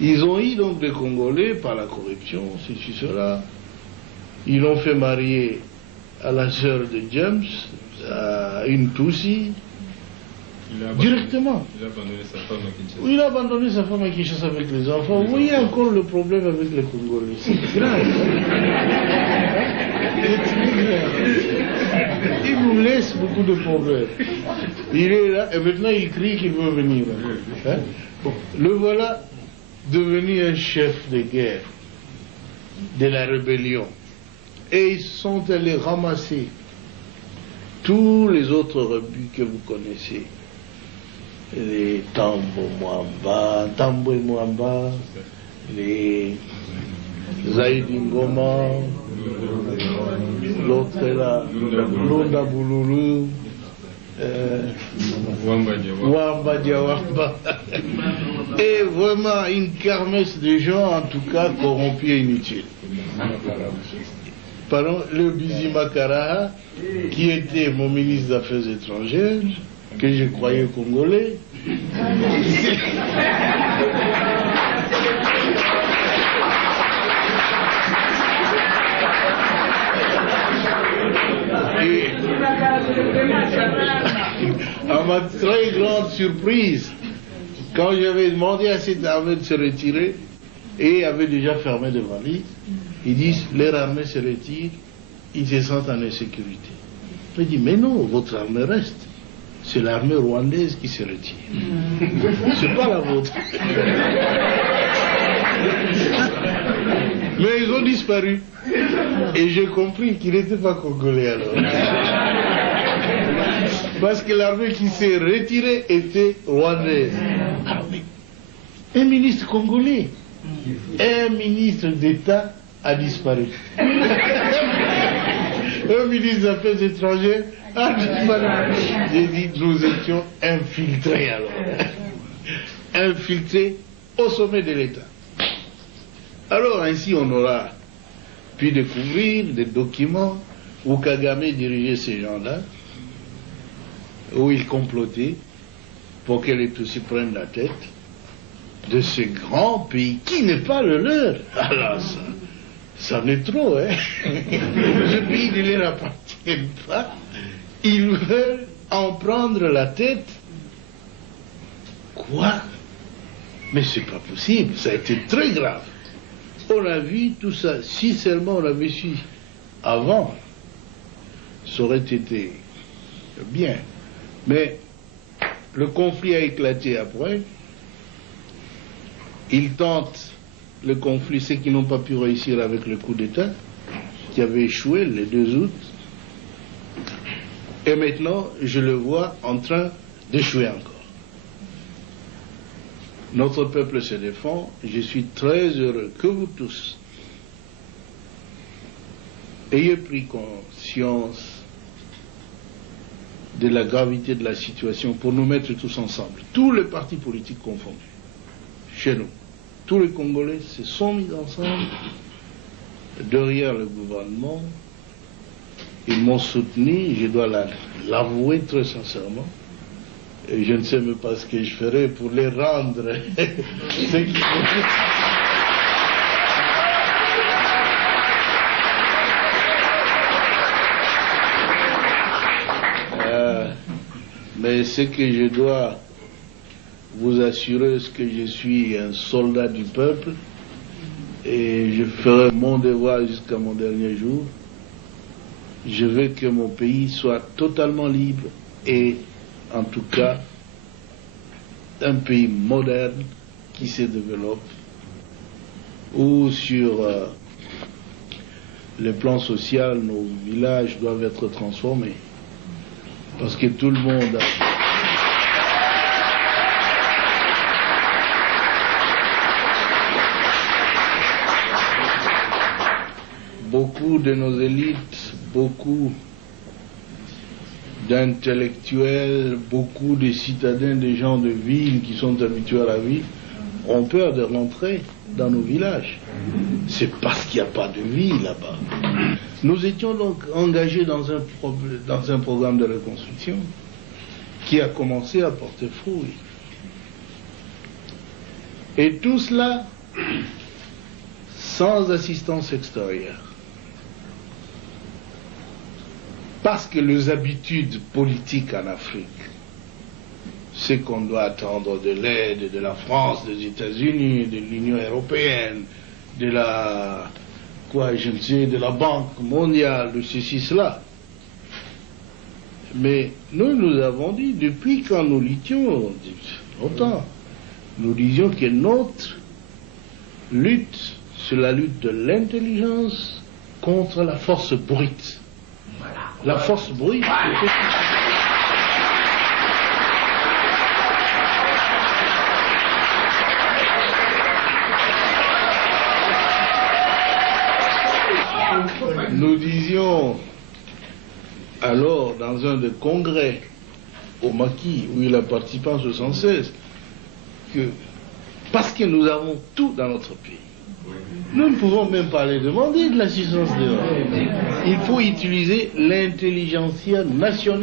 Ils ont eu donc des Congolais par la corruption, ceci, cela. Ils l'ont fait marier à la sœur de James, à une Tutsi, directement. Il a abandonné sa femme à Kinshasa. Oui, il a abandonné sa femme à Kinshasa avec les enfants. Vous voyez encore le problème avec les Congolais. C'est grave. Il nous laisse beaucoup de problèmes. Il est là et maintenant il crie qu'il veut venir. Hein? Bon, le voilà devenu un chef de guerre de la rébellion. Et ils sont allés ramasser tous les autres rebus que vous connaissez. Les Tambo et Mwamba, les Zaïdi Ngoma, l'autre est là, Lunda Boululu, Wamba Diawamba. Et vraiment une kermesse de gens, en tout cas corrompus et inutiles. Pardon, le Bizi Makara, qui était mon ministre des Affaires étrangères, que je croyais congolais. Et à ma très grande surprise, quand j'avais demandé à cette armée de se retirer, et avait déjà fermé des valises, ils disent, leur armée se retire, ils se sentent en insécurité. Je dis, mais non, votre armée reste. C'est l'armée rwandaise qui se retire. C'est pas la vôtre. Mais ils ont disparu. Et j'ai compris qu'ils n'étaient pas congolais alors. Parce que l'armée qui s'est retirée était rwandaise. Ah oui. Un ministre congolais, un ministre d'État a disparu. Un ministre des Affaires étrangères a disparu. J'ai dit, nous étions infiltrés alors. Infiltrés au sommet de l'État. Alors ainsi on aura pu découvrir des documents où Kagame dirigeait ces gens-là, où il complotait pour que les Tutsis prennent la tête de ce grand pays qui n'est pas le leur. Alors ça en est trop, hein. Ce pays ne leur appartient pas. Ils veulent en prendre la tête. Quoi? Mais c'est pas possible, ça a été très grave. On a vu tout ça, si seulement on avait su avant, ça aurait été bien. Mais le conflit a éclaté après. Ils tentent le conflit, ceux qui n'ont pas pu réussir avec le coup d'État, qui avait échoué le 2 août. Et maintenant, je le vois en train d'échouer encore. Notre peuple se défend. Je suis très heureux que vous tous ayez pris conscience de la gravité de la situation pour nous mettre tous ensemble, tous les partis politiques confondus, chez nous. Tous les Congolais se sont mis ensemble derrière le gouvernement. Ils m'ont soutenu, je dois l'avouer très sincèrement. Et je ne sais même pas ce que je ferai pour les rendre. Mais ce que je dois vous assurer, c'est que je suis un soldat du peuple et je ferai mon devoir jusqu'à mon dernier jour. Je veux que mon pays soit totalement libre et en tout cas un pays moderne qui se développe, où sur le plan social, nos villages doivent être transformés. Parce que tout le monde a... Beaucoup de nos élites, beaucoup d'intellectuels, beaucoup de citadins, de gens de ville qui sont habitués à la vie, ont peur de rentrer dans nos villages. C'est parce qu'il n'y a pas de vie là-bas. Nous étions donc engagés dans un programme de reconstruction qui a commencé à porter fruit. Et tout cela sans assistance extérieure. Parce que les habitudes politiques en Afrique, c'est qu'on doit attendre de l'aide de la France, des États-Unis, de l'Union européenne, de la, de la Banque mondiale, de ceci, cela. Mais nous avons dit, depuis quand nous luttions, longtemps, nous disions que notre lutte, c'est la lutte de l'intelligence contre la force brute. La force brute. Nous disions alors dans un des congrès au Maquis où il a participé en 1976 que parce que nous avons tout dans notre pays, nous ne pouvons même pas les demander de l'assistance de l'Europe. Il faut utiliser l'intelligentsia nationale.